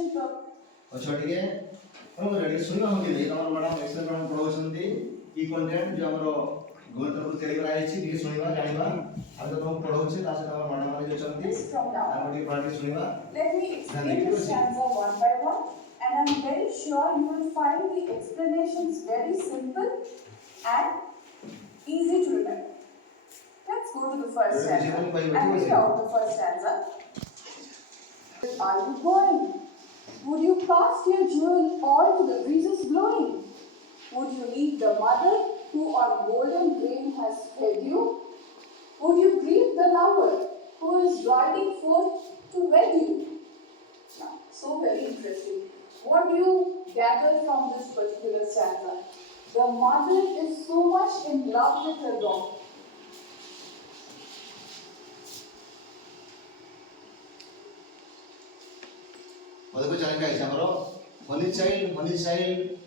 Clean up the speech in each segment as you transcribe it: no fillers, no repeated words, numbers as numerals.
simple. अच्छा ठीक है हम रेडी सुनिबा हम कि हमर मैडम एक्सेल मैडम पढाउछंती की कंटेंट जो हमरो गणित रो तैयारी करा आइछि कि सुनिबा जानिबा हम जो हम पढाउछे ता से हमर मैडम माने जो छंती This from now. हम डी पार्टी सुनिबा Let me explain the stanza one by one, and I'm very sure you will find the explanations very simple and easy to remember. Let's go to the first stanza and read out the first stanza. Are you going? Would you cast your jewel all to the breezes blowing? Would you leave the mother who on golden grain has fed you? Would you grieve the lover who is riding forth to wed you? Now, so very interesting. What do you gather from this particular stanza? The mother is so much in love with her daughter. मधुको जानका है हमरो money child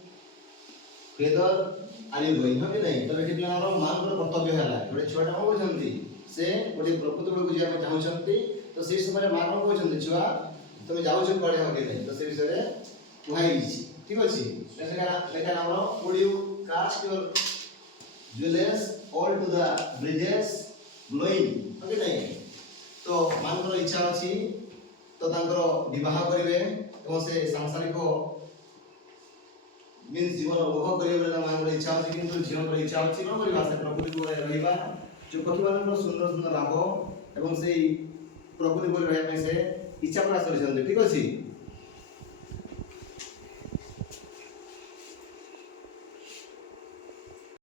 feather आली going हम नहीं तो एठी हमरो मां को कर्तव्य हैला गोटे छुआटा हम होछंती से गोटे प्रकृति को जिया पे चाहछंती तो से समय मां को होछंती छुआ तुम जाउ छ पड़े होगे नहीं तो से विषय रे कुहाई छी ठीक अछि लेकिन हमरो would you cast your jewellers all to the bridges blowing okay नहीं तो मां को इच्छा अछि तो तांकर विवाह करिवे এবং से सांसारिक मीन्स जीवन उपभोग करिवे बोले मांगर इच्छा अछि किंतु जीवन इच्छा अछि न करिवा से प्रकृति को रहिबा जो पक्षी मानन सुंदर सुंदर लाभ एवं से प्रकृति को रहिबा से इच्छा प्रकाश करिसंते ठीक अछि